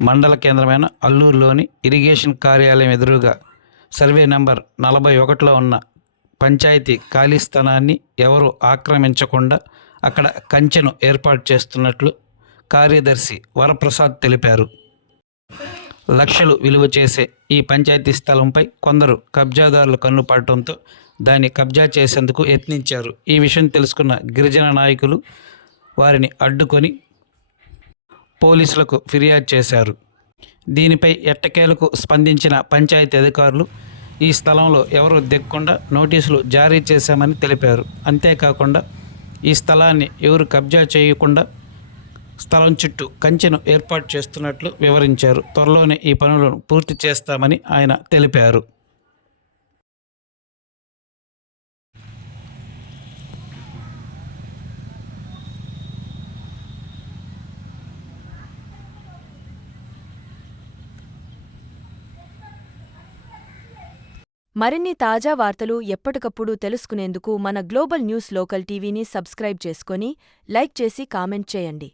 మండల కేంద్రమైన అల్లూరులోని ఇరిగేషన్ కార్యాలయం ఎదురుగా సర్వే నంబర్ 41లో ఉన్న పంచాయతీ ఖాళీ స్థలాన్ని ఎవరూ ఆక్రమించకుండా అక్కడ కంచెను ఏర్పాటు చేస్తున్నట్లు కార్యదర్శి వరప్రసాద్ తెలిపారు. లక్షలు విలువ చేసే ఈ పంచాయతీ స్థలంపై కొందరు కబ్జాదారుల కన్ను పడటంతో దాన్ని కబ్జా చేసేందుకు యత్నించారు. ఈ విషయం తెలుసుకున్న గిరిజన నాయకులు వారిని అడ్డుకొని పోలీసులకు ఫిర్యాదు చేశారు. దీనిపై ఎట్టకేలకు స్పందించిన పంచాయతీ అధికారులు ఈ స్థలంలో ఎవరు దిగకుండా నోటీసులు జారీ చేశామని తెలిపారు. అంతేకాకుండా ఈ స్థలాన్ని ఎవరు కబ్జా చేయకుండా స్థలం చుట్టూ కంచెను ఏర్పాటు చేస్తున్నట్లు వివరించారు. త్వరలోనే ఈ పనులను పూర్తి చేస్తామని ఆయన తెలిపారు. మరిన్ని తాజా వార్తలు ఎప్పటికప్పుడు తెలుసుకునేందుకు మన గ్లోబల్ న్యూస్ లోకల్ టీవీని సబ్స్క్రైబ్ చేసుకొని లైక్ చేసి కామెంట్ చేయండి.